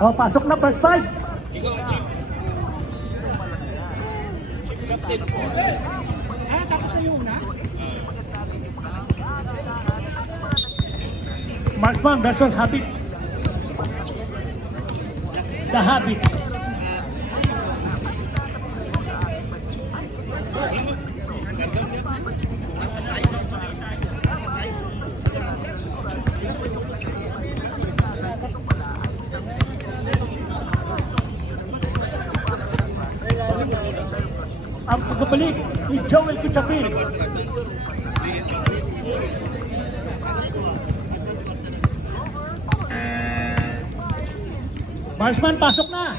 Oh, pasok na first five. Tapos na yung una? Marksman versus Habits. The Habits. Ang pagbabalik ni Joel Kichapin. Marksman, pasok na.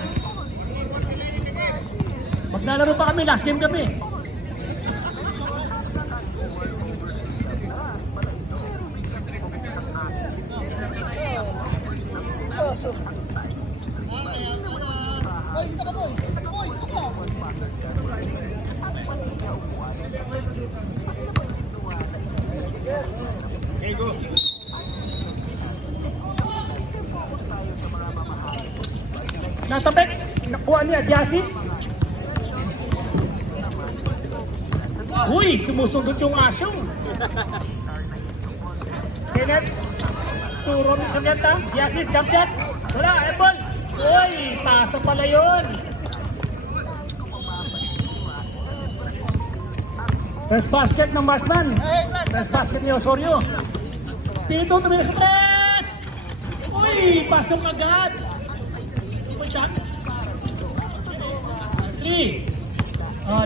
Maglalaro pa kami, last game kami. Nasabek, nakuha niya, Diasis. Uy, sumusunod yung asyong. Kenneth, turo sa ganda, Diasis, jump shot. Wala, airball. Uy, pasok pala yun. First basket ng Marksman. First basket ni Osorio. Spirito, tumira sa tres. Uy, pasok agad. Shot. 3.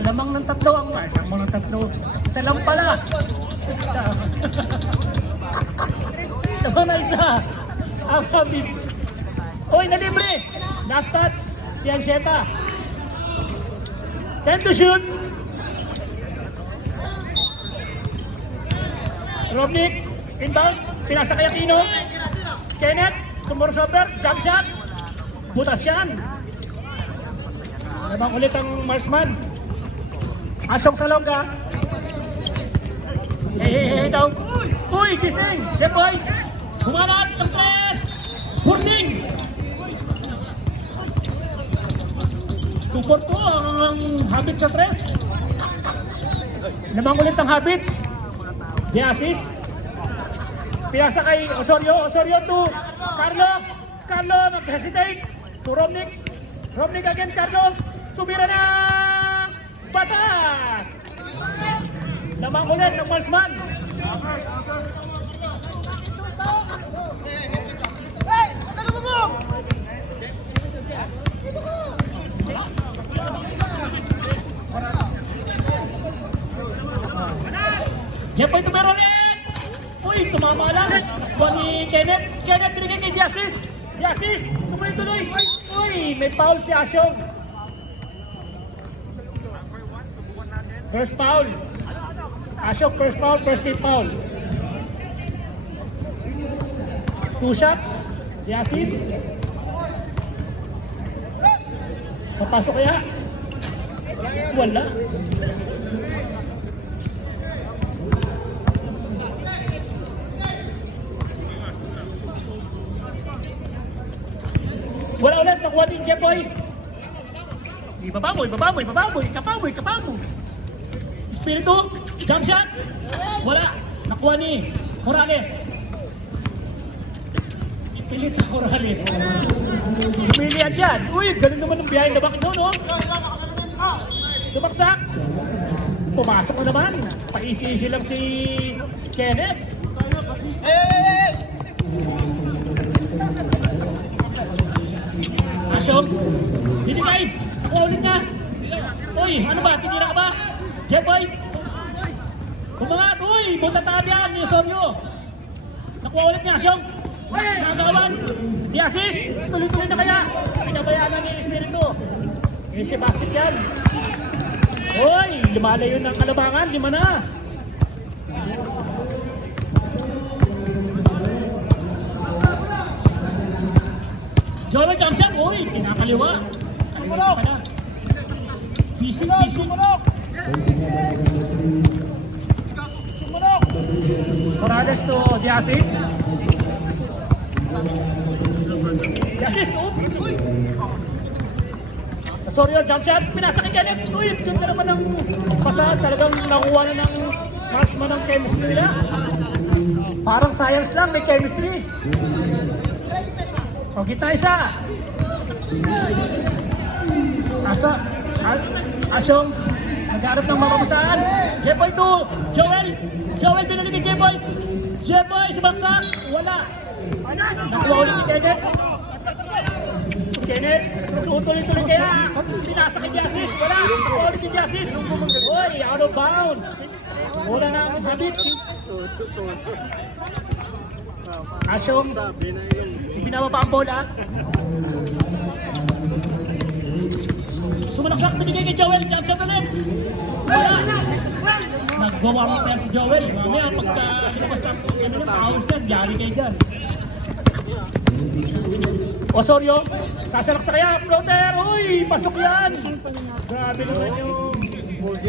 Lamang ng tatlo ang lamang ng tatlo. Isa lang pala. Lamang na isa. Ang Habits. Uy, nalibre. Last touch. Si Ansheta. 10 to shoot. Robnik. Inbound. Pinasa kay Aquino. Kenneth. Tumorsover. Jump shot. Butas yan. Namang ulit ang Marksman. Asong Salonga. Hey daw. Uy, gising. Jeboy. Humanat ng tres. Burding. 2-4-2 ang Habits sa tres. Namang ulit ang Habits. Di-assist. Pinasa kay Osorio. Osorio to Carlo. Carlo mag-hesitate. To Robnik. Robnik again, Carlo. Tumira na. Batas. Lamang ulit ng Marksman. Jepoy tumira ulit. Uy, tumama lang. Buwan ni Kenneth. Kenneth binigay kay Diasis. Diasis. Tuloy-tuloy. Uy, may foul si Asyong. First foul. Asyong, first foul, first team foul. 2 shots. Diasis. Papasok kaya? Wala. Wala ulit, nakuha din Jepoy. Bababoy. Kapaboy. Espiritu, jump shot. Wala, nakuha ni Morales. Pilit na Morales. Pumilihan yan. Uy, ganun naman ang behind the back mo, no? Sumaksak. Pumasok na naman. Paisi-isi lang si Kenneth. Asyong, binigay. Nakuha ulit na. Uy, ano ba? Tinira ka ba? Jeboy. Kumangat. Uy, butatabi yan ni Osorio. Nakuha ulit niya, Asyong. Nagagawan. Di-assist. Tuloy-tuloy na kaya. Pinabayaan na ni Espiritu. Si basket yan. Uy, lumalayo ng kalabangan. 5 na. Jono Johnson, uy, kinakaliwa. Kaliwa pa na. Bising. Morales to the assist. Assist, sorry, jump shot. Pinasa kay Kenneth. Uy, ganda naman ng pasahan. Talagang nakuha na ng marksman ng chemistry nila. Parang science lang, may chemistry. O, kita isa. Asyong, nag-aarap ng mamamasaan. Jeboy to, Joel binalik kay Jeboy. Jeboy, sumaksak. Wala. Nakuha ulit ni Kenneth. Kenneth, tutuloy-tuloy kaya. Pinasa kay Jasis. Wala. Nakuha ulit ni Jasis. Uy, out of bound. Wala na ang habit. Asyong, ibinababa ang bola. Sumalaksak, binigay kay Joel. Jump shot ulit. Wala. Nag-warm up yan si Joel. Mamaya, pagka ilabas ng paus na, biyari kayo dyan. Osorio, sasalaksa kaya, floater. Uy, pasok yan. Grabe naman yung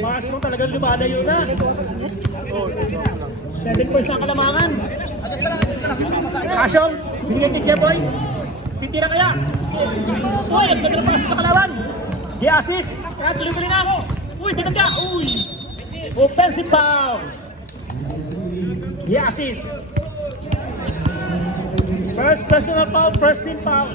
pass mo, talagang lumalayo na. 7 points na kalamangan. Asyong, binigay kay Jeboy. Titira kaya. Uy, ang ganda ng pass sa kalaban. Di-assist. Kaya tuloy-tuloy na ako. Uy, binangga. Uy. Offensive foul. Di-assist. First personal foul, first team foul.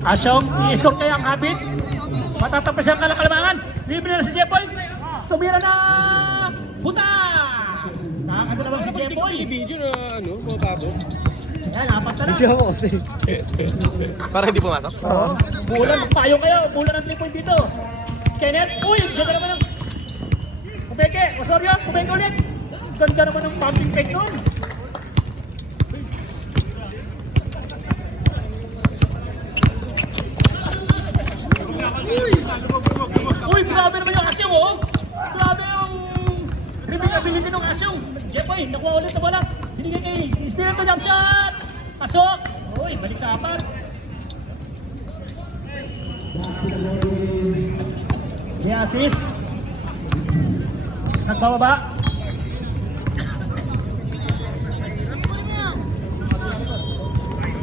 Asyong, i-score kaya ang Habits. Matatapos ang kalamangan. Libre na si Jeboy. Tumira na. Butas. Nakakanta naman si Jeboy. Video na ano, mga tabo. Yan, apat na lang. Video ako kasi. Para hindi pumasok? Oo. Bulan, magpayong kayo. Bulan ng 3 point dito. Kenneth, uy, ganda naman ng... Kupeke, Osorio, kupeke ulit. Ganda naman ng pumping fake nun. Uy, grabe naman yung Asyong, oh. Grabe yung dribbling ability ng Asyong. Jeboy, nakuha ulit na bola. Binigay kay Espiritu, jump shot. Pasok. Uy, balik sa apat. May assist. Nagbababa.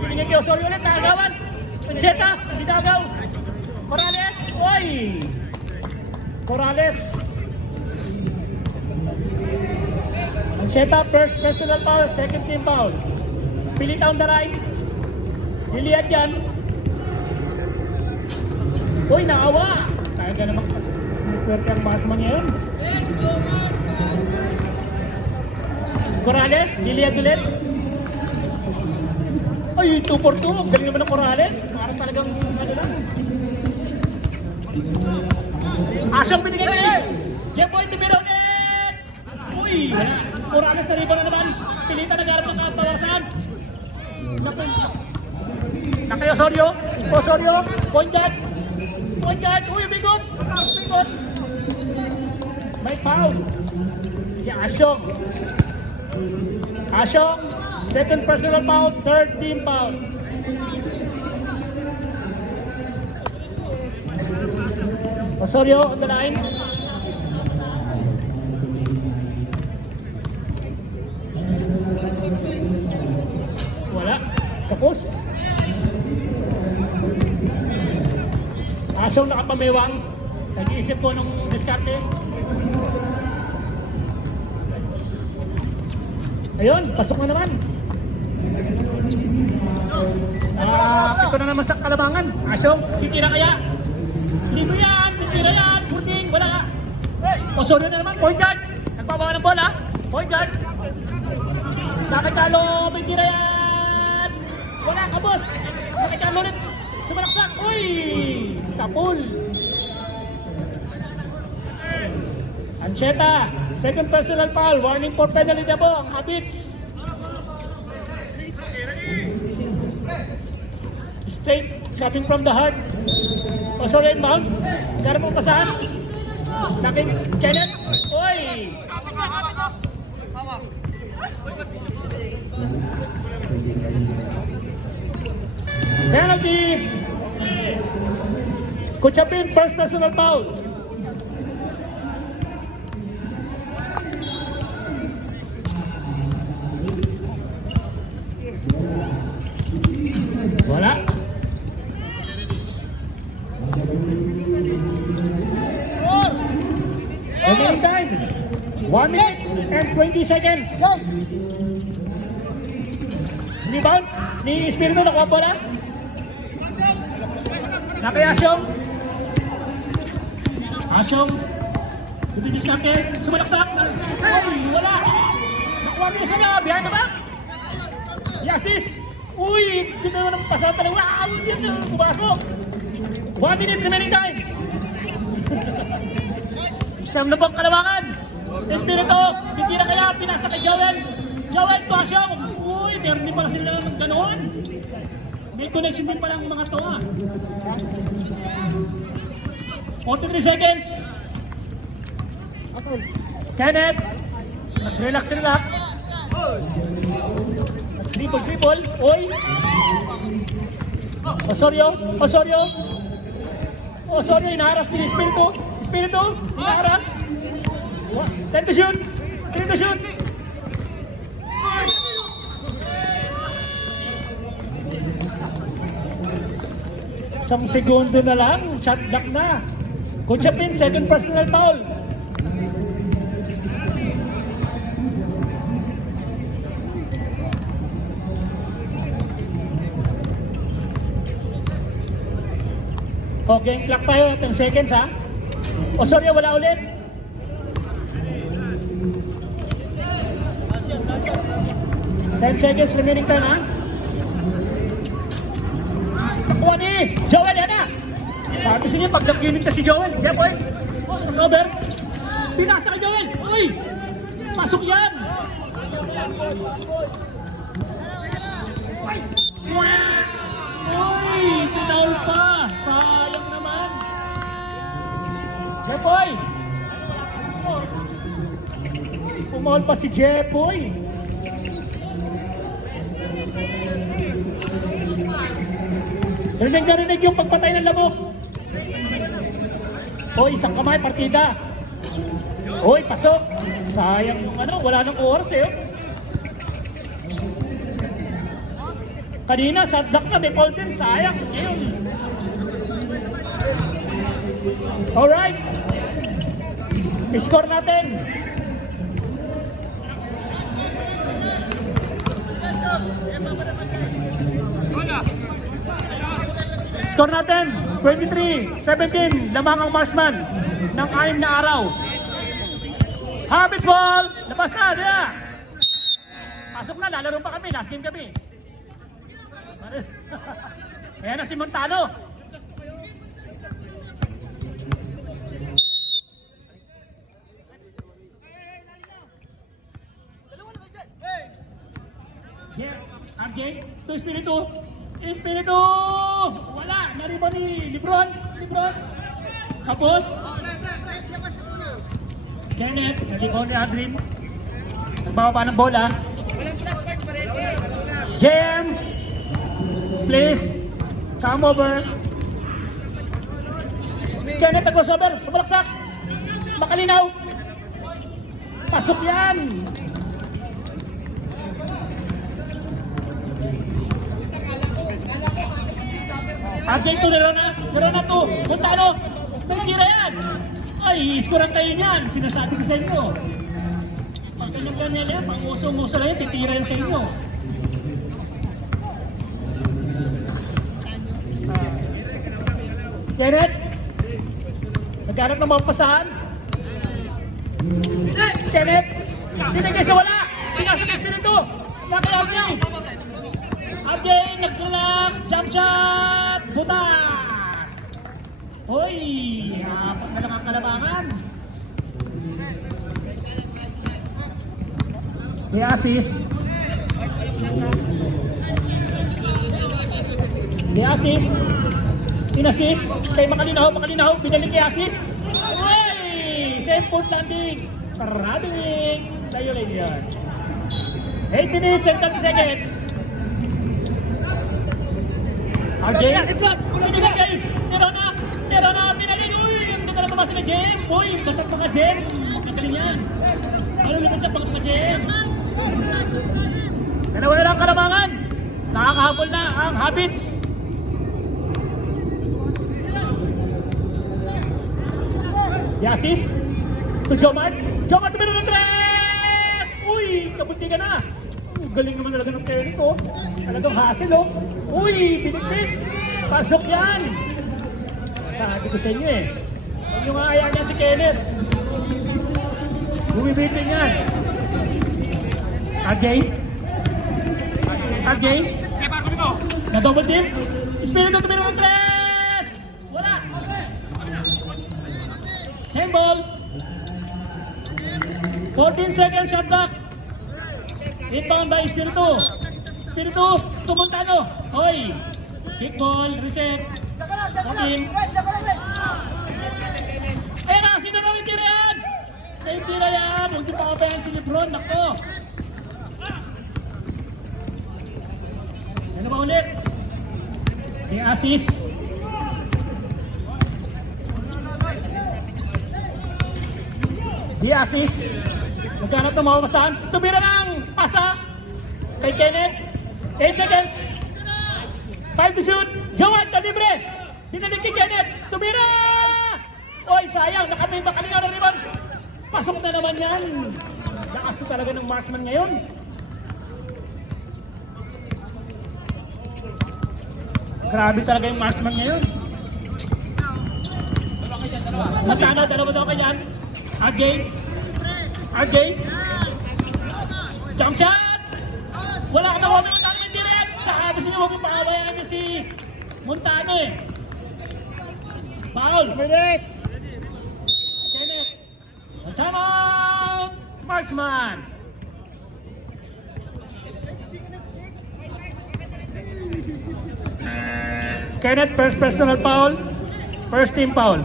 Binigay kay Osorio ulit, nakagawan. Panseta, dinagaw. Corrales, oy! Corrales. Panseta, first personal foul, second team foul. Pilit down the right. Diliad yan. Uy, naawa! Talaga naman. Siniswerte ang marksman niya yun. Corrales, diliad ulit. Ay, 2 for 2. Galing naman ng Corrales. Parang talagang ano lang. Asyong binigay niya. Jeboy, tumira ulit. Uy, wala. Corrales na riba na naman. Pilitan nag-arap ng kapawasan. Nakay Osorio. Osorio, point guard. Point guard. Uy, bigot. Bigot. May foul. Si Asyong. Asyong, second personal foul, third team foul. Osorio on the line. Wala. Tapos. Asyong nakapamewang. Nag-iisip po nung diskarte. Ayun, pasok na naman. Ito na naman sa kalamangan. Asyong, titira kaya. Libre yan, titira yan. Kurting, wala ka. Osorio na naman, point guard. Nagpabawa ng bola. Point guard. Nakikalo, titira yan. Wala ka, boss. Nakikalo ulit. Sumalaksak. Uy, sapul. Ancheta, second personal foul, warning for penalty na po ang Habits. Straight, coming from the heart. Osorio inbound, gara mong pasahan. Nakin, Kenneth, oy! Penalty! Kuchapin, first personal foul. Remaining time. 1 minute and 20 seconds. Rebound ni Espiritu, nakuha bola. Na kay Asyong. Asyong. Dumidiskarte. Sumalaksak. Ay, wala. Nakuha niya siya. Behind the back. I-assist. Uy, dito na ng pasal talaga. Wow, dito na pumasok. 1 minute remaining time. Siyam na pang kalamangan. Espiritu, titira kaya, pinasa kay Joel. Joel, to Asyong. Uy, meron din pala sila ng ganoon. May connection din pala ang mga to, ah. 43 seconds. Kenneth, relax. Triple. Oy. Osorio, inaharas ni Espiritu, inaharas. Time to shoot. Isang segundo na lang, shot block na. Kuchapin, second personal foul. Okay, clock tayo, 10 seconds ha. Osorio, wala ulit. Ten seconds remaining time ha. Nakuha ni Joel, yan na. Sabi sa niya, pag nag-unit na si Joel, siya po eh. Over. Pinasa kay Joel. Uy! Pasok yan! Uy! Tinaul pa! Sayang naman! Jepoy! Pumahal pa si Jepoy! Narinig yung pagpatay ng lamok! Uy, isang kamay, partida! Uy, pasok! Sayang yung ano, wala nang oras eh! Kanina, shotlock na, may call din, sayang! Ngayon! Alright! Score natin! Score natin, 23-17, lamang ang marksman ng 6 na araw. Habit ball! Labas na, diya! Pasok na, lalaro pa kami, last game kami. Ayan na si Montano. RJ, to Espiritu! Wala! Nariba ni Lebron! Kapos! Kenneth, nalibaw ni Adrian. Nagbababa ng bola. JM! Please! Come over! Kenneth, nag-crossover! Tumalaksak! Makalinaw! Pasok yan! RJ to, Nerona to, Montano, may tira yan! Ay, iskoran kayo niyan, sinasabi ko sa inyo. Pag ganun lang nila, pang uso-uso lang yan, titira yan sa inyo. Kenneth, naghanap ng mga pasahan. Kenneth, binigay sa wala, pinasa ng Espiritu, nakay RJ. RJ, nag-relax, jump shot, butas! Hoy, apat na lang ang kalabangan. I-assist. In-assist. Kay Makalinaw, binalik i-assist. Hey! Same point landing. Paraduin. Tayo lang yan. 8 minutes and 30 seconds. RJ, binigay kay Nerona, binalik, uy, ang ganda na pumasok na Jem, uy, dasap mga Jem, magaling yan, ano naman sa mga Jem, dalawa na lang kalamangan, nakakahabol na ang Habits. The assist, To Jomar. Jomar, tumira ng tres! Uy, kabunti ka na. Galing naman talaga ng Kenneth, oh. Talagang hassle, oh. Uy, binig-big. Pasok yan. Sabi ko sa inyo, eh. Huwag yung aaya niya si Kenneth. Bumibitin yan. RJ? RJ? Na double team? Espiritu tumira ng tres! Wala! Same ball. 14 seconds shot clock. Inbound by Espiritu. Espiritu, Tumontano. Hoy! Kickball, reset. Kapin. Ayan na, sino na may tira yan? May tira yan. Huwag yung pakapayan si Lebron. Nako. Ano ba ulit? May assist. The assist. Magkanap na mawawasan. Tumira ng pasa kay Kenneth. 8 seconds. 5 to shoot. Jawad na libre. Dinalik kay Kenneth. Tumira! Oy, sayang. Nakatimba kanina ng rebound. Pasok na naman yan. Lakas to talaga ng marksman ngayon. Grabe talaga yung marksman ngayon. Magkano? Dalawa daw kanyan. RJ. RJ. Jump shot! Wala ka na wala ng talent direct! Sabi sa inyo, huwag yung pakawayan niyo si Montane. Foul! Kenneth! Kenneth. Time out! Marksman! Kenneth, first personal foul. First team foul.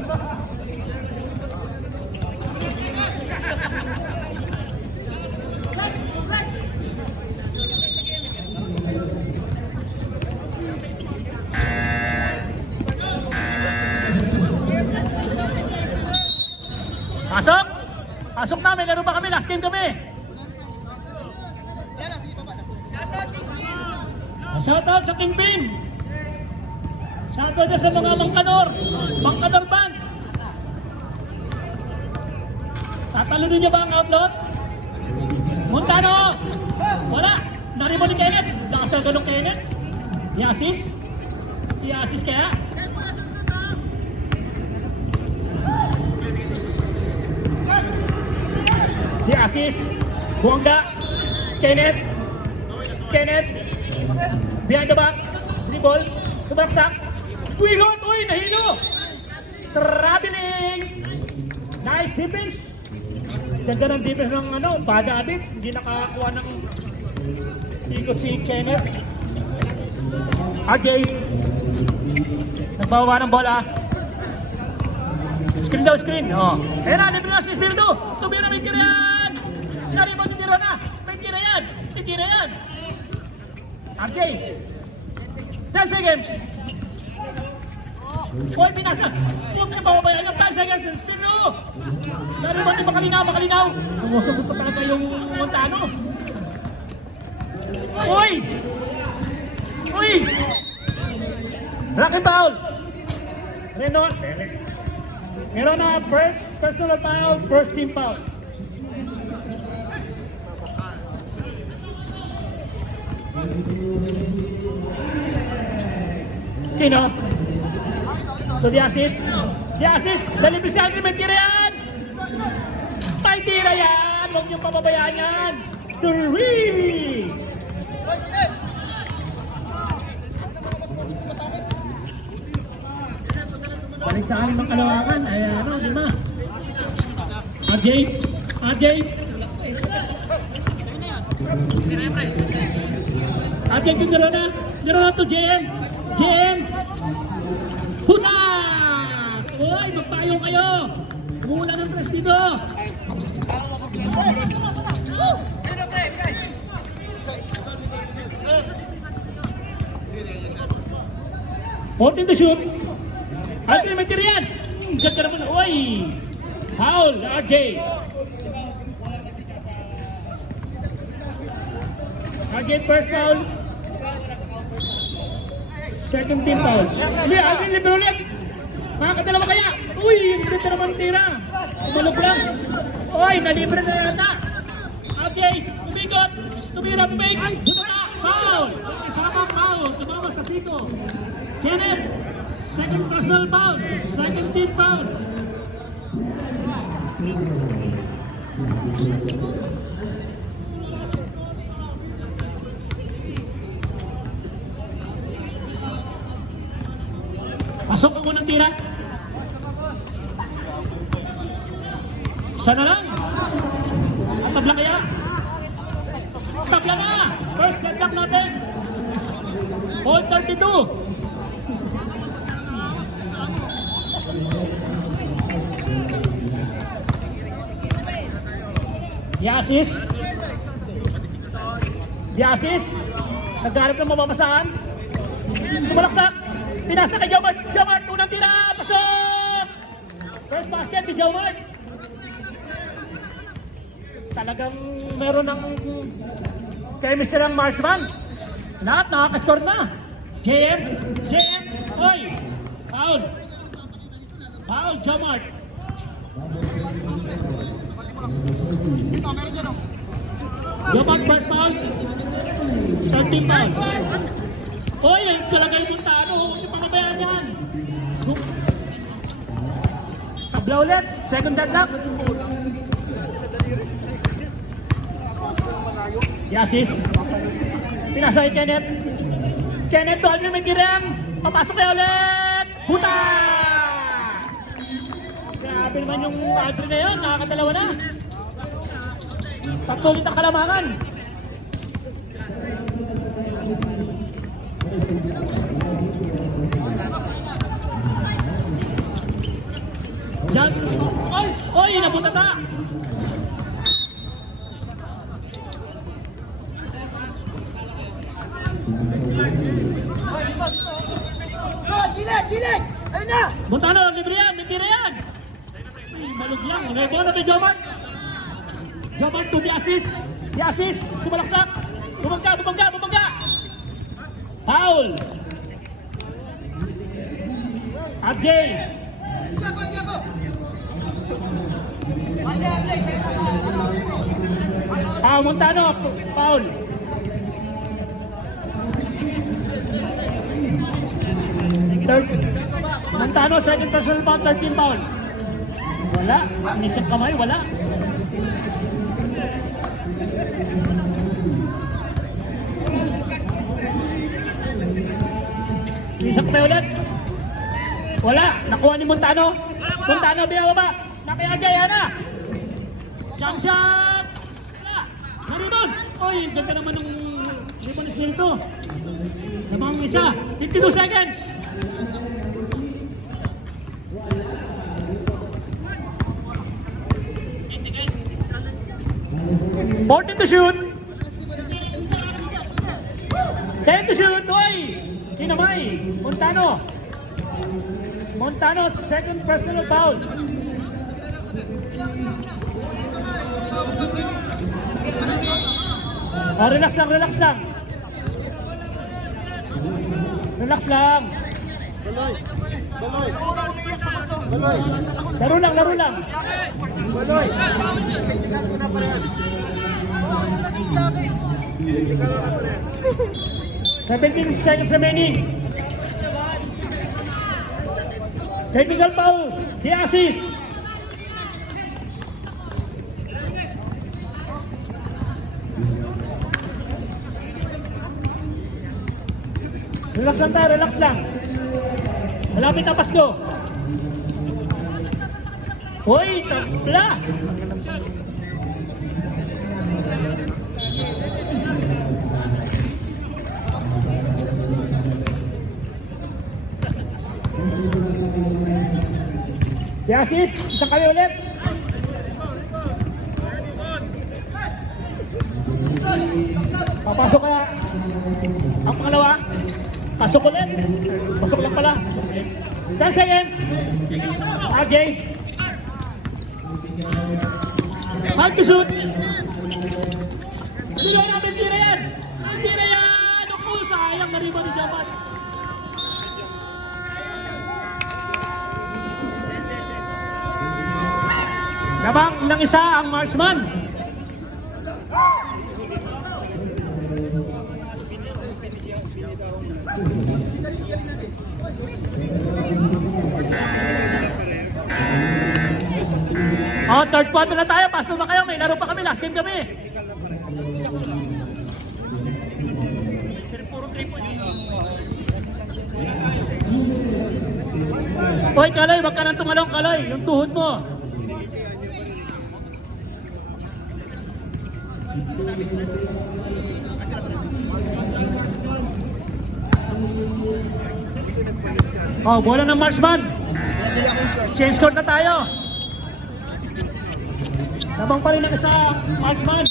Pasok! Pasok na, may laro pa kami, last game kami. Shoutout sa Kingpin. Shoutout na sa mga Mangkador band. Tatalunin niyo ba ang Outlaws? Montano! Wala! Naribo ni Kenneth. Lakas talaga ng Kenneth. I-assist? I-assist kaya? The assist, Buangga, Kenneth, behind the back, dribble, sumaksak, tuwigot, uy, nahilo, traveling, nice defense, ganda ng defense ng Bada Abits, hindi nakakuha ng ikot si Kenneth, RJ, nagbawa ng bola, screen daw, screen, oh, ayan na, libre na si Espiritu, tumira may tira yan, naribang titira na, may tira yan, RJ, 10 seconds, hoy, pinasa, huwag na bababayaan yung 5 seconds, Espiritu, naribang di makalinaw, sumusugot pa talaga yung Montano, hoy, Rocky foul, meron na first personal foul, first team foul. Kino? To the assist. The assist. Dali si Andre, may tira yan! May tira yan! Huwag niyong pababayaan yan! 3! Balik sa aking Kalawakan. Ay, di ba? RJ. RJ, niro na to JM. Hutas! Uy, magpayong kayo. Mula ng press dito. Fourteen to shoot. RJ, may tira yan. Ganda naman. Uy! Foul, RJ. RJ, first foul. Second team foul. Hindi, RJ, libre ulit. Makakadalawa kaya. Uy, ang ganda naman tira. Tumalog lang. Uy, nalibre na yata. Okay, umikot. Tumira, pumig. Bumaba. Foul. Isamang foul. Tumama sa sito. Kenneth. Second personal foul. Second team foul. Pasok ang unang tira. Sana lang. At tabla kaya? Tabla na! First deadlock natin. Ball 32. The assist. Naghanap ng mababasaan. Sumalaksak. Pinasa kay Jomart. Jomart, unang tira. Pasok! First basket ni Jomart. Talagang meron ng chemistry ng Marshman. Nakakascore na. JM. Oy! Foul. Foul, Jomart. Jomart first foul. 13 foul. Oy, yung talaga yung Montano. Huwag niyo pangabayaan yan. Tabla ulit. Second deadlock. The assist. Pinasa kay Kenneth. Kenneth, tuwag na may tirang. Papasok kayo ulit. Buta! Grabe naman yung Adri na yun. Nakakadalawa na. Tatlo ulit ang kalamangan. Diyan. Oy, nabuta ta. Dilig! Ayun na! Montano, libre yan, may tira yan. Malog lang, naibaw na kay Jomart. Jomart to the assist. The assist, sumalaksak. Bumangga. Foul. Abjay. Montano, foul. Third. Montano, second personal foul, 13 foul. Wala. Inisang kamay, wala. Inisang kamay ulit. Wala. Nakuha ni Montano. Montano, binababa. Nakiagay, Ana. Jump shot. Wala. Na-rebound. Oy, ganda naman ng rebound is nito. Namang isa. 52 seconds. Fourteen to shoot. 10 to shoot. Oy! Kinamay. Montano, second personal foul. Relax lang. Relax lang. Laro lang. Baloy! 17 seconds remaining. Technical foul. The assist. Relax lang. Malapit ang Pasko. Hoy, tabla! The assist, isang kami ulit. Papasok ka. Ang pangalawa. Pasok ulit. Pasok lang pala. 10 seconds. RJ. Hard to shoot. Bigyan namin tira yan. Ang tira yan. Naku, sayang na rin ba ni Japan. Labang ng isa ang marksman. Oh, third quarter na tayo. Pasok na kayo. May laro pa kami. Last game kami. Puro 3 point. Hoy, Kaloy, wag ka nang tumalong, Kaloy. Yung tuhod mo. Oh, bola ng marksman. Change court na tayo. Labang pa rin ang isa, marksman.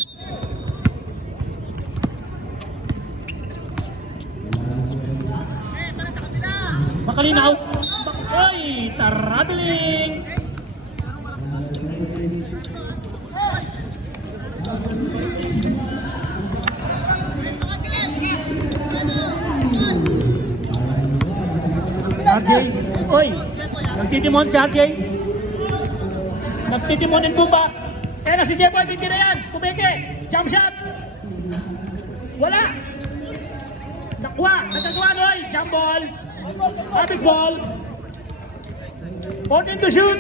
Makalinaw. Oy, traveling. RJ, oy, nagtitimon si RJ. Nagtitimon din Bumba. Kaya na si Jeboy, titira yan. Pumeke, jump shot. Wala. Nakuha, nagagawa Noy, jump ball. Habit ball. 14 to shoot.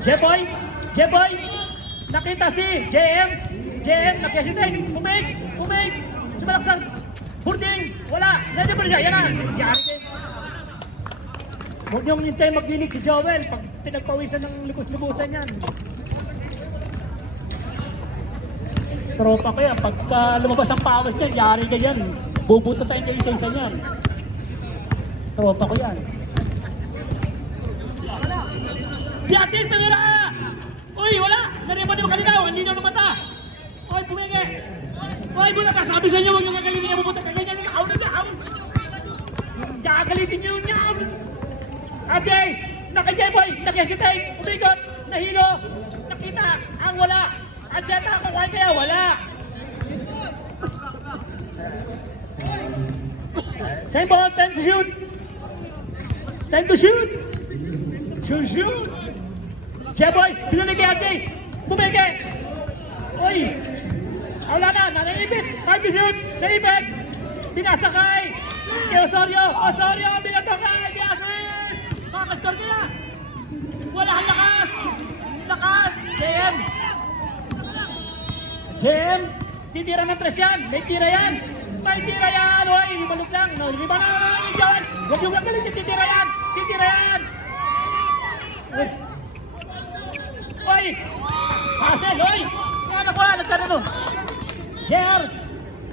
Jeboy, Jeboy. Nakita si JM. JM, nakisitin. Pumake. Sumalak sa boarding. Wala. Ready mo rin. Yan na. Yari din. Huwag niyong hintay mag-ginig si Joel pag pinagpawisan ng likus-libusan yan. Tropa ko yan. Pagka lumabas ang pawis niyan, yari ka yan. Bubuto tayong kayo isa-isa niyan. Tropa ko yan. Di assist na nila! Uy, wala! Nariban niyo kalinaw, hindi na mata! Uy, pumige! Uy, bulata! Sabi sa inyo, huwag niyong gagalitin niya mabuta. Kaganyan niya, kaon na niya! Gagalitin niyo niya! Okay! Naka-J-boy! Naka-hesitate! Umigot! Nahilo! Nakita! Ang wala! Ang seta! Kukuha kaya wala! Same ball! Time to shoot! Time to shoot! Shoot! J-boy! Binuli kay RJ! Bumeke! Uy! Wala na! Nanaibit! Time to shoot! Naibit! Binasakay! Kay Osorio! Osorio! Binasakay! Biasis! Makakaskor kaya! Wala kang lakas! Lakas! JM! JM! Titira ng tres yan! May tira yan! May tira yan! Uy! Ibalik lang! No, iba na! Joel! Huwag yung gagaling! Titira yan! Titira yan! Uy! Uy! Hassel! Uy! Yan ako! Nagkaroon mo! JR!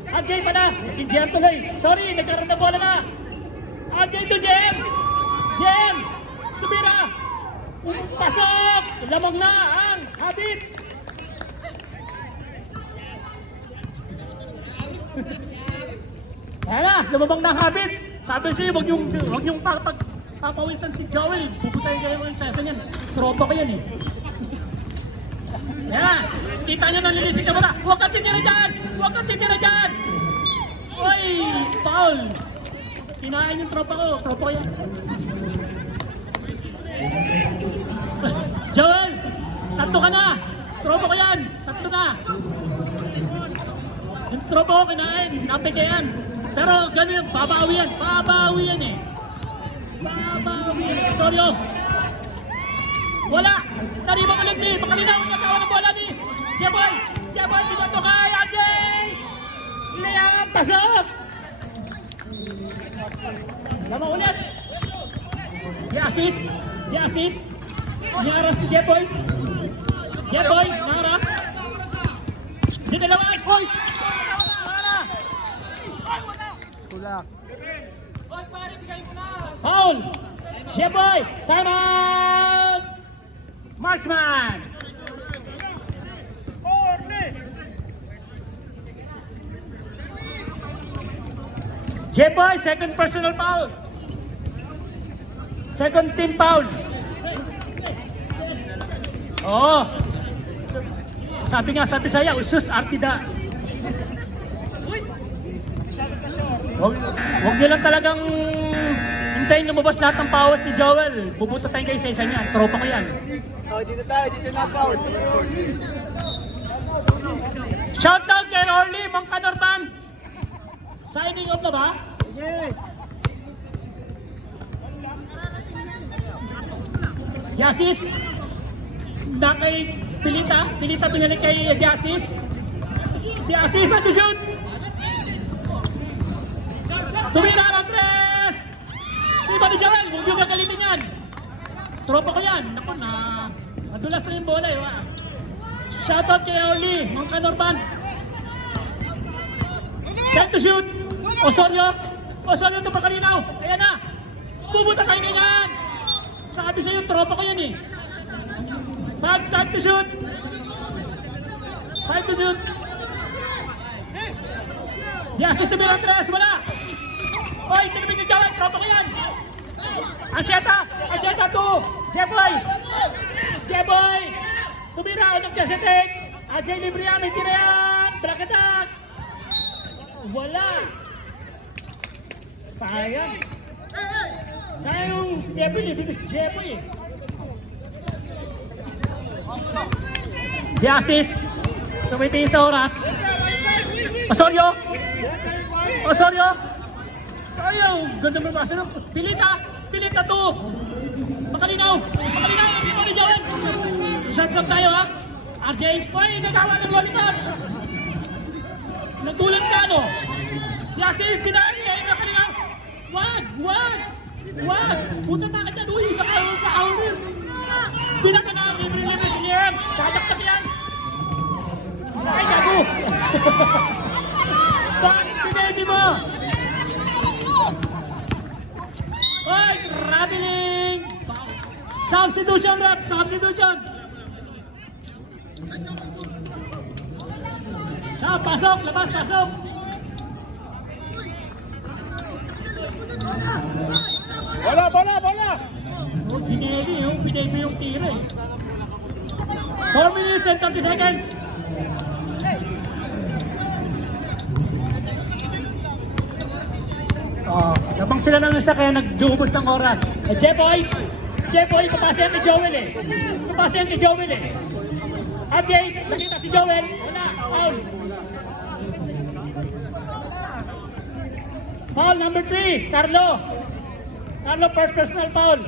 RJ pala! Yung JR tuloy! Sorry! Nagkaroon na bola na! RJ to JM! JM! Sumira! Pasok! Lamang na ang Habits! Kaya na! Lumabang na ang Habits! Sabi siya, huwag yung papawisan si Joel. Bubutayin kayo ng sesa niyan. Tropa ko yan eh. Yan! Kita nyo nalilisik na wala. Huwag kang titira dyan! Huwag kang titira dyan! Uy! Foul! Kinain yung tropa ko. Tropa ko yan. Joel! Tatlo ka na! Tropa ko yan! Tatlo na! Yung tropa ko kinain. Napike yan. Pero ganun yung babawi yan. Babawi yan eh. Babawi yan. Sorry oh! Wala! Tariba ulit ni! Makalinaw! Nagkawa ng bola ni! Jeboy! Jeboy! Binoto kay Andrei! Liam! Pasok! Lamang ulit! Di-assist! Di-assist! Nangaras si Jeboy! Jeboy! Nangaras! Di dalawan! Hoy! Tulak. Foul! Jeboy! Time out! Marksman! Jeboy, second personal foul. Second team foul. Oh. Sabi saya, usus artida. Huwag nyo lang talagang Hintayin lumabas lahat ng pawas ni Joel. Bubuta tayo kayo sa isa niya. Tropa ko yan. Oh, dito tayo, dito na foul. Shoutout kay Orly, Mangka Norman. Signing off na ba? Sige. Yasis. Na kay Pilita. Pilita binalik kay Yasis. Yasis, back to shoot. Tumira ng tres. Di ba ni Joel? Huwag yung gagalitin yan. Tropa ko yan. Naku na. Madulas na yung bola eh. Shoutout kay Orly, Mangka Norman. Time to shoot. Osorio. Osorio ito pa kalinaw. Ayan na. Bubuta kayo ganyan. Sabi sa'yo, tropa ko yan eh. Time to shoot. Time to shoot. The assist to Milatres. Wala. Oy, tinabing yung Joel. Tropa ko yan. Ansieta. Ansieta to. Jeboy. Jeboy. Tumira. Unang kasetek. Ajay Librian. Hindi na yan. Brakatak. Wala. Sayang. Sayang yung si Jeboy. Dito si Jeboy. The assist. Tumitingin sa oras. Osorio. Osorio. Ayaw. Ganda mo basa ng Pilita. Pilita to. Makalinaw. Makalinaw. Hindi mo ni Joel. Short lang tayo ha. RJ. Oy, nagawa ng lollipop. Nagdulan ka no. The assist. Binayay. Makalinaw. Wag. Wag. Wag. Puta na ka dyan. Uy. Nakahulin. Binaka na. Libre-libre si Liam. Dadaktak yan. Ay, gago. Bakit pinemi mo? Ay, traveling. Substitution, rep. Substitution. Siya, pasok. Labas, pasok. Bola, bola, bola! Oh, gineli yung pinemi yung tira eh. 4 minutes and 30 seconds. Oh, nabang sila ng isa kaya nag-uubos ng oras. Jeboy! Jeboy, papasa yan kay Joel eh. Papasa yan kay Joel eh. RJ, nakita si Joel. Wala, foul. Foul number 3, Carlo. Carlo, first personal foul.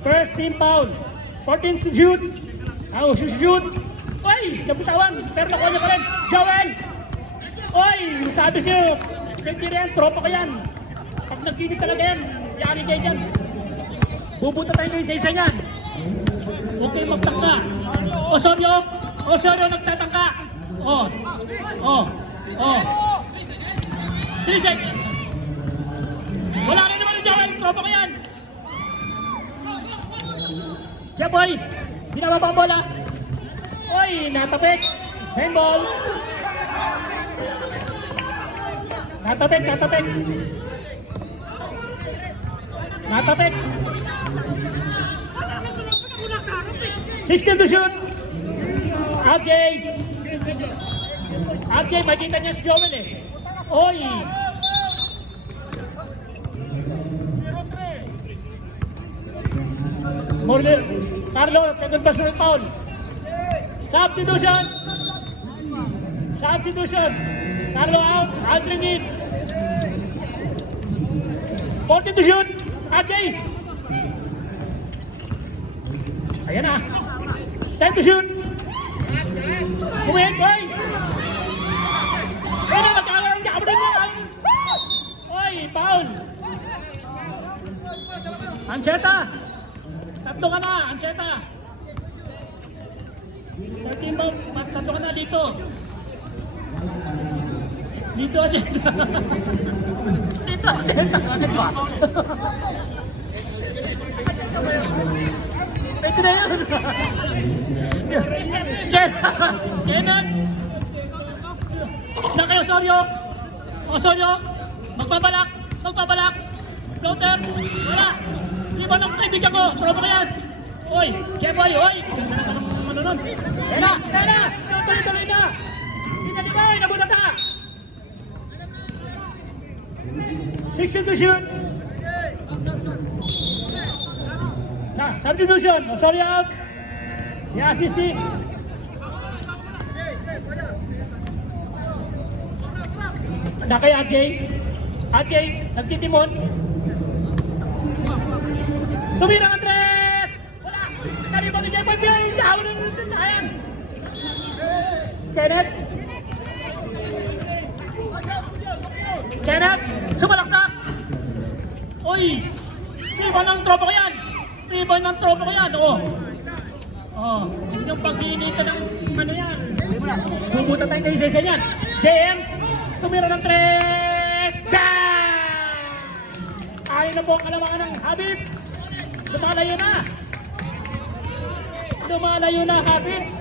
First team foul. 14 si shoot. Oh, shoot. Oy, nabitawan. Pero nakuha niya pa rin. Joel! Oy, sabi siyo, hindi rin, tropa ko yan. Pag nagkinit talaga yan, yari kayo dyan. Bubuta tayo ngayon sa isa niyan. Huwag kayo magtangka. Osorio! Osorio nagtatangka. Oh. 3 seconds. Wala rin naman yung Joel. Tropa ko yan. Jeboy! Binaba pa ang bola. Oy, natapik. Same ball. Natapik. Natapik. 16 to shoot. RJ, makita niya si Joel eh. Oy. Morley, Carlo, second personal foul. Substitution. Carlo out, altering it. 40 to shoot. RJ. Ayan na. 10 to shoot. Kumihit, boy. Kaya magkakaroon niya. Abrin niya. Oy, foul. Ancheta. Tatlo ka na, Ancheta. 13 ba? Tatlo ka na dito. Dito, Ancheta. Dito, Ancheta. Bakit ba? Ito na yun. Kenan. Na kayo, Osorio. Osorio. Magbabalak. Floater. Wala. Di ba ng kaibigan ko? Tropa ka yan. Oy, Jeboy, oy. Ano nun? Yan na. Tuloy na. Pinalibay, nabuta ta. 16 to shoot. Substitution. Sorry out. Di-assist si. Na kay AJ. AJ, nagtitimon. Tumira ang tres! Wala! Nalibang ni Jeboy Pia! Dahon na nito sa ayan! Kenneth! Kenneth! Sumalaksak! Uy! Rebound ng tropa ko yan! Rebound ng tropa ko yan! Oo! Oh, yung pag-iinita ng ano yan! Bubuta tayo kayo sa isa yan! JM! Tumira ng tres! Ayaw na po ang kalamangan ng Habits! Lumalayo na! Lumalayo na, Habits!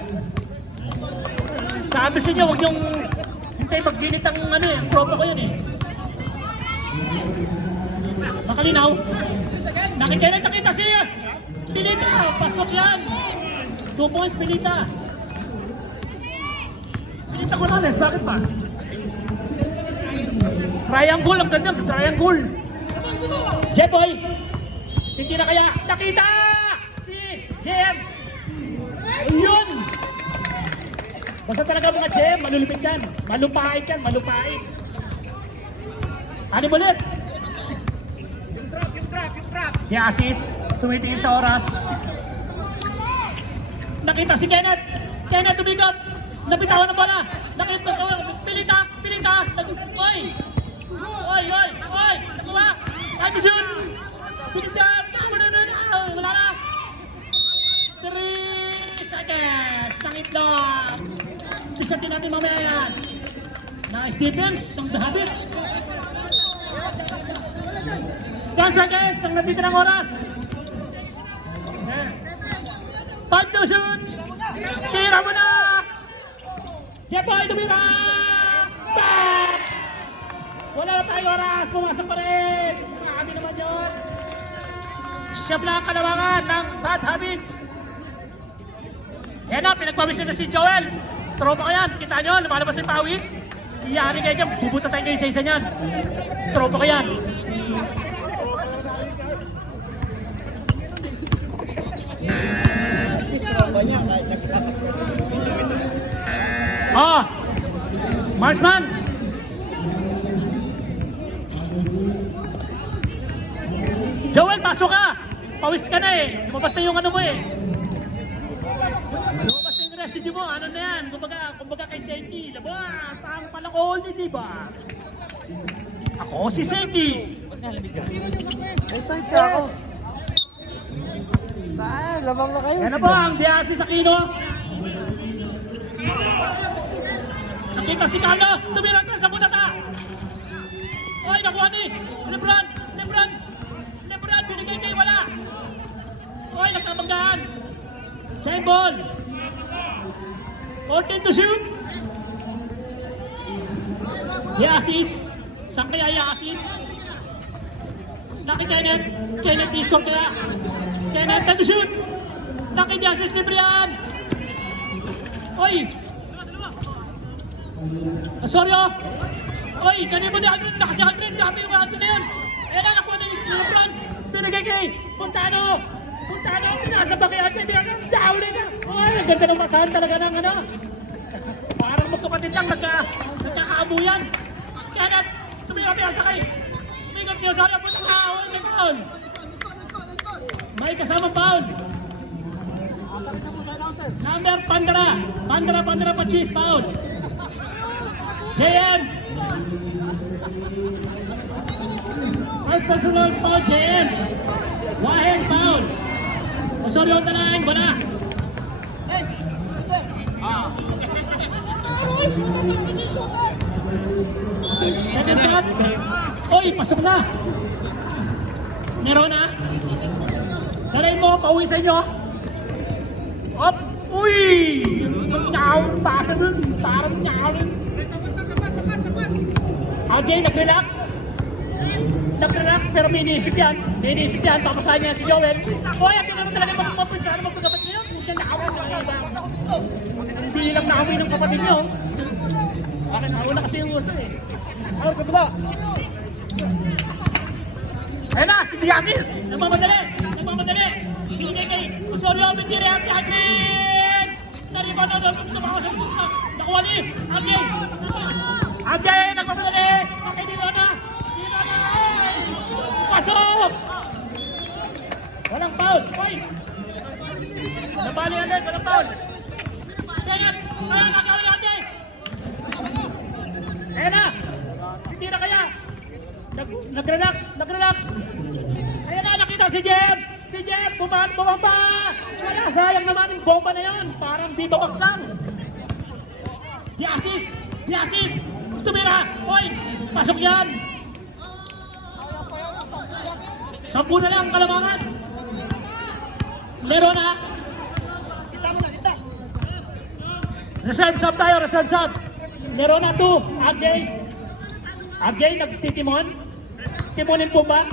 Sabi sa inyo, huwag niyong hintay mag-ginit ang ano eh, ang tropa ko yun eh. Makalinaw. Nakikita kita siya! Pilita! Pasok yan! 2 points, Pilita! Pilita Corrales, bakit pa? Triangle, ang ganda, triangle! Jeboy! Hindi na kaya nakita! Si JM! Ayun! Basta talaga mga JM, malulupit yan. Malupait yan, malupait. Ano ulit? Yung trap. Di-assist, tumitingin sa oras. Nakita si Kenneth! Kenneth tumigot! Nabitawan na bola! Nakita ko! Pilita! Oy! Nakuha! Time shoot! Pinigyan! Wala na! 3 seconds! Tangitlog! Bisa din natin mamaya yan! Nice defense ng The Habits! 10 seconds! Ang natitirang oras! 5 to shoot! Tira mo na! Jeboy tumira! Back! Wala na tayo oras! Pumasok pa rin! Marami naman yun! Siya pala ang kalamangan ng Bad Habits! Yan na, pinagpawisan na si Joel! Tropa ko yan! Kita nyo, lumalabas yung pawis! Iyari kayo dyan, bubuta tayo kayo isa-isa niyan! Tropa ko yan! Marshman! Joel, pasok ka! Pawis ka na eh! Lumabas na yung ano mo eh! Lumabas na yung residue mo! Ano na yan? Kumbaga kay Safety! Labas! Ang palakol ni diba? Ako si Safety! May side ka ako. Lamang na kayo. Yan na po ang di-assist sa Kino! Nakita si Carlo! Tumira ka sa butata! Oy, nakuha ni! Lebron! Binigay kayo wala! Oy, nagkabanggaan! Same ball! 14 to shoot! I-assist! Saan kaya i-assist? Naki Kenneth! Kenneth i-score kaya! Kenneth 10 to shoot! Naki di-assist libre yan! Oy! Sorry oh! Oy! Ganyan mo ni Aldrin! Nakasi Aldrin! Dami yung Aldrin na yan! Ayan na! Nakuha na yung Lebron! Binigay kay Puntano! Pinasa ba kay Aldrin? Down na! Oy! Ang ganda ng basahan talaga ng ano! Parang magkapatid lang nagkakaabuyan! Kenneth! Tumira-piyasa kay! Migat siya! Sorry! Punta ka! Oy! May foul! May kasamang foul! Number Pandara Pachis foul! JM! First personal foul, JM! Wahen foul! Osorio on the line, wala! Second shot! Oy, pasok na! Nero na! Dalay mo, pauwisan nyo! Up! Uy! Nang pasa dun! Parang nyawin! RJ, nag-relax pero may iniisip yan, papasahan niya si Joel. Hoy, hindi naman talaga magpagkabat niyo. Hindi lang naamoy ng kapatid niyo. Bakit na kasi yung uso eh. Ay, kabila. Ayun na, si Dianis, nagmamadali. Binigay kay Osorio, Bintiri at Adrian! Nariban na doon, tumakas sa buka. Nakuha ni Adrian! Adrian, nagpapadali! Kay Nirona! Nirona! Pasok! Walang foul! Hoy! Nabali agad, walang foul! Tenet! Kaya nagawin natin! Ayan na! Hindi na kaya! Nag-relax! Nag-relax! Ayan na, nakita si Jeff! Si Jeff! Bumamba! Kaya sayang naman yung bomba na yan! Parang di box lang! Di assist! Di assist! Tumira! Hoy! Pasok yan! 10 na lang Kalamangan! Meron na! Reserve sub tayo! Reserve sub! Meron na 2! RJ nagtitimon? Timonin po ba?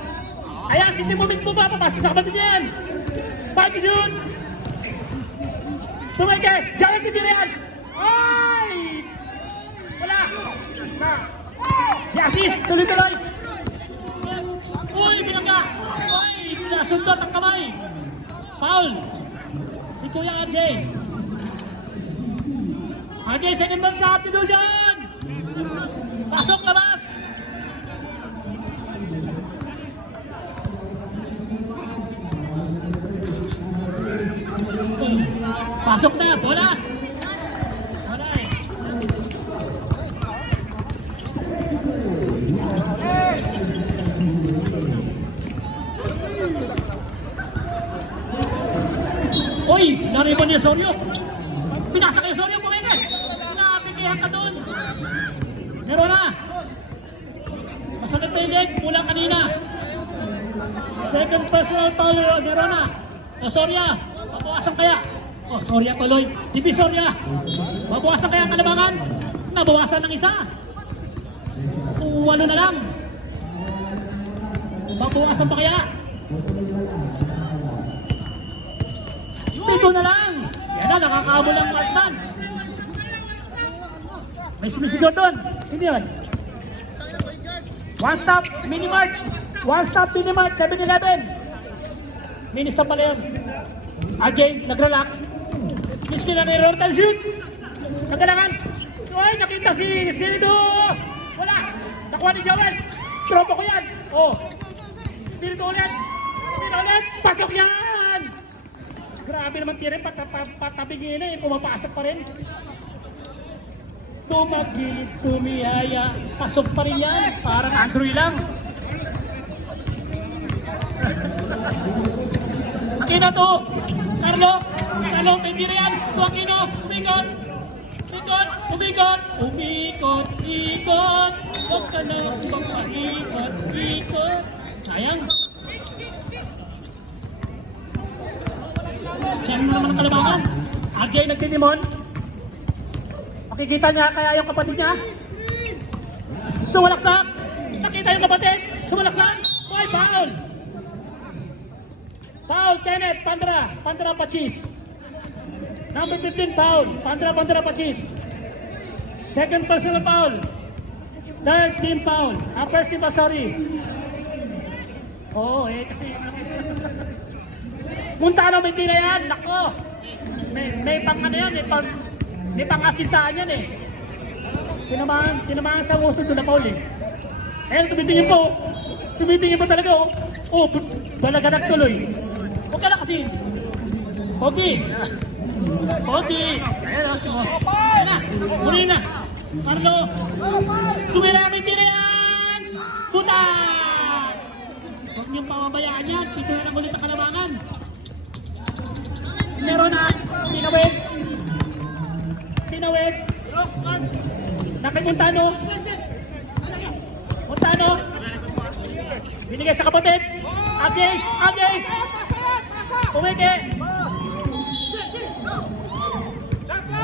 Ayan, si Timonin po ba? Papasok sa kapatid niyan! Back shoot! Tumike! Jared Titirian! Ay! Wala! Di-assist! Tuloy-tuloy! Uy! Binangga! Uy! Pinasundot ang kamay! Foul! Si Kuya RJ! RJ, second ball sa Abdul dyan! Pasok labas! Pasok na, bola! Bola eh. Uy! Nariban niya Osorio! Pinasa kayo Osorio, pumene! Pinapikihan ka doon! Meron na! Masakit pa yung leg mula kanina! Second personal foul, meron na! Osorio! Babawasan kaya? Oh, Soria tuloy. Divisoria. Babawasan kaya ang Kalamangan? Nabawasan ng isa. 8 na lang. Babawasan pa kaya? 7 na lang. Yan na, nakakaabol ang Marsman. May sumisigaw doon. Hindi yun. One stop, mini-mart. One stop, mini-mart, 7-Eleven. Mini-stop pala yun. RJ, nag-relax. Miskin na ni-roll shoot. Nagalangan. Ay, nakita si Spirito. Wala. Nakuha ni Joel. Tropa ko yan. Oh. Spirito ulit. Spirito ulit. Pasok yan. Grabe naman tira. Patabingin na eh. Pumapasok pa rin. Tumagilid, tumihaya. Pasok pa rin yan. Parang Andrew lang. Aquino to. Carlo. Carlo, pwede na yan. Aquino. Umikot. Umikot. Umikot. Umikot. Ikot. Huwag ka na magpaikot. Ikot. Sayang. Sayang mo naman ang Kalamangan. RJ nagtitimon. Makikita niya kaya yung kapatid niya. Sumalaksak. Nakita yung kapatid. Sumalaksak. Why foul? Foul, Kenneth, Pandra Pachis. Number 15, foul, Pandra Pachis. Second personal foul. Third team foul. First team, sorry. Oo, kasi... Muntano, may tira yan, nako. May pang ano yan, may pang asintaan yan eh. Tinamaan sa uso doon na foul eh. Ayun, tumitingin po. Tumitingin po talaga oh. Oh, talaga nagtuloy. Huwag ka na kasi. Pogi. Pogi. Ayun o, sigo. Ayun na. Muli na. Carlo. Tumira, may tira yan. Butas. Huwag niyong pababayaan yan. Ito na lang ulit ang Kalamangan. Meron na. Tinawid. Tinawid. Nakimuntano. Muntano. Binigay sa kapatid. Ajay! Ajay! Umike!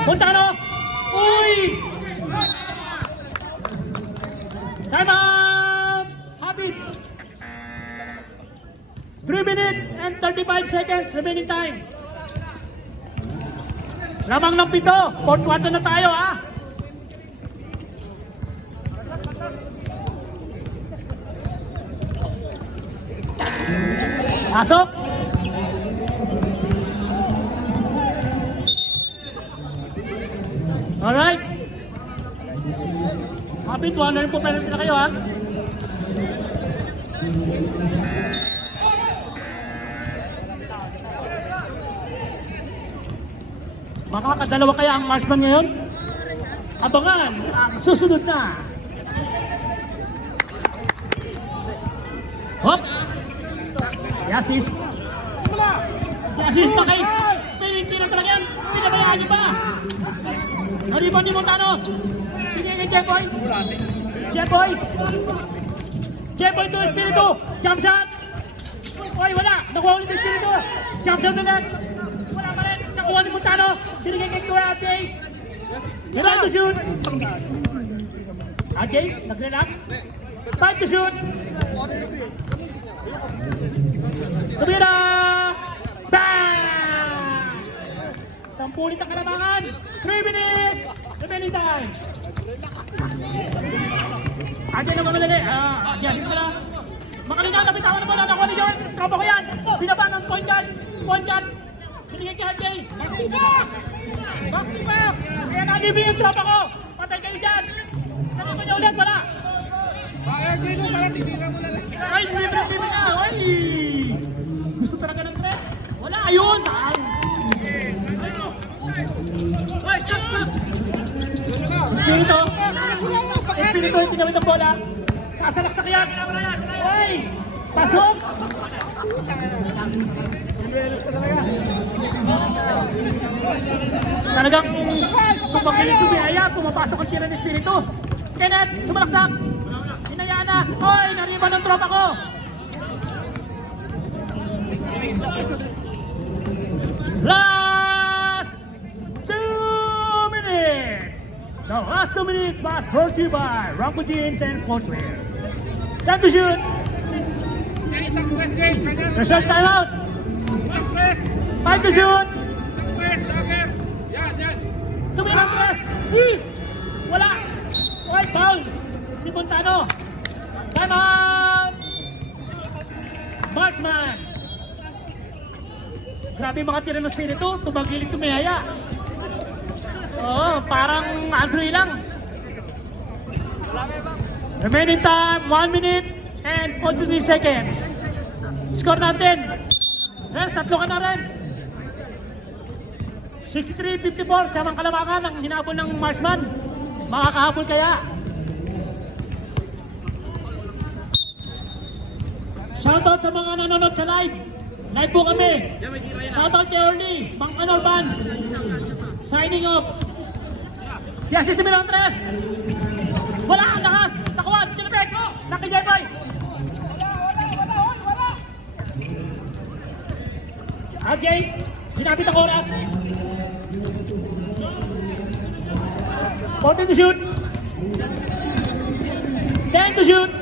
Muntano! Uy! Time out! Habits! 3 minutes and 35 seconds remaining time. Lamang ng 7. Fourth quarter na tayo ha. Pasok! Alright. Habit, 100 po penalty na kayo ha. Makakadalawa kaya ang marksman ngayon? Abangan ang susunod na. Hop! Yasis. Yasis na kay. Pininti na talaga yan. Pinabayaan niyo ba? Nariban ni Montano. Pinigay kay Jeffoy. Jeffoy. Jeffoy to Espiritu. Jump shot. Oy, wala. Nakuha ulit Espiritu. Jump shot ulit. Wala pa rin. Nakuha ni Montano. Pinigay kay Duarte. Time to shoot. AJ, nag-relax. Time to shoot. Tumira! Bang! 10 ulit ang kalamangan. 3 minutes. Remaining time. AJ na mamalali. Adjust pala. Makalinaw na bitawan na bola. Nakuha ni John. Tropa ko yan. Binaba ng point guard. Point guard. Binigay kay AJ. Back to back. Kaya nalibing yung tropa ko. Patay kayo dyan. Naliban niya ulit. Wala. Ay, libre na. Ay! Gusto talaga ng tres. Wala, ayun! Saan? Espiritu! Espiritu, yung tinawid ang bola. Sasalaksak yan! Ay! Pasok! Talagang kumagilid tumihaya, pumapasok ang tira ng Espiritu. Kenneth, sumalaksak! Hinayaan na! Hoy! Nariban ng tropa ko! Last 2 minutes! The last 2 minutes was brought to you by Rambo Jeans and Sportswear. Time to shoot! Reserve timeout! Time to shoot! Tumirang press! Wala! Oy, foul! Si Montano! Time out! Marksman! Grabe mga tira ng Espiritu, tumagilig tumihaya. Oo, parang Andre lang. Remaining time, 1 minute and 43 seconds. Score natin. Rens, tatlo ka na, Rens. 63-54, samang kalamangan ang hinabol ng Marksman. Makakahabol kaya? Shoutout sa mga nanonood sa live. Live po kami. Shoutout kay Orly, Mang Panorban. Signing off. The assist bilang 3. Wala ang lakas. Nakuha, tinapit ko. Nakijayboy. Wala. RJ, hinapit ang oras. 14 to shoot. 10 to shoot.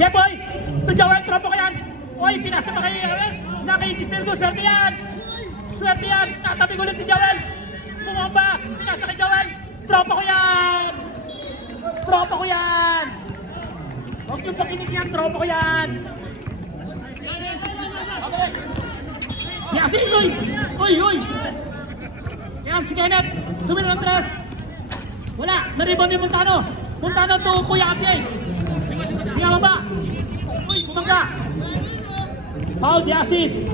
Jeffoy! Ito Joel, tropo ka yan! Oy, pinasa pa kayo yung Espiritu, swerte yan! Swerte yan! Tatabing ulit ni Joel! Bumamba! Pinasa kay Joel! Tropo ko yan! Tropo ko yan! Huwag niyong pakinig yan, tropo ko yan! Yasin, uy! Uy! Yan, si Kenneth! Tumira ng 3! Wala! Nariban ni Montano! Montano to Kuya Abdi! Tingnan mo ba? Uy, kumangga! Foul, the assist.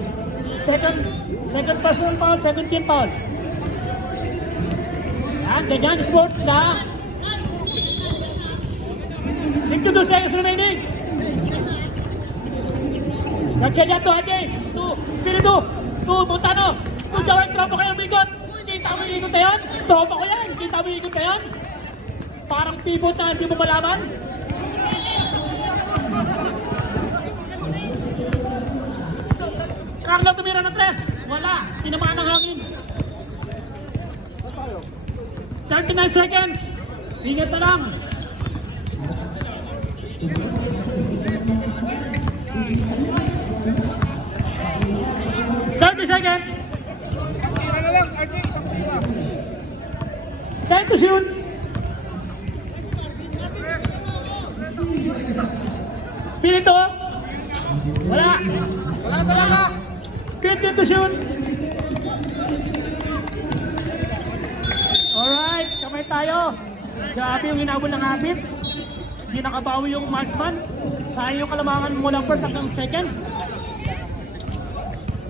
Second personal foul, second team foul. Yan, ganyan, sport siya. 52 seconds remaining. Nag-check to, Ate. To Espiritu. To Montano. To Joel, tropa kayo umikot. Kita mo yung ikot na yan? Tropa ko yan. Kita mo yung ikot na yan? Parang pivot na hindi mo malaman. Carlo tumira ng 3. Wala. Tinamaan ang hangin. 39 seconds. Ingat na lang. Seconds. 10 to shoot. Espiritu. Wala talaga. 50 to shoot. tayo. Grabe yung hinabol ng Habits. Hindi nakabawi yung marksman. Sayang yung kalamangan mula first hanggang second.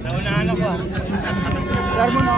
Naunahan ako. Sir mo, no?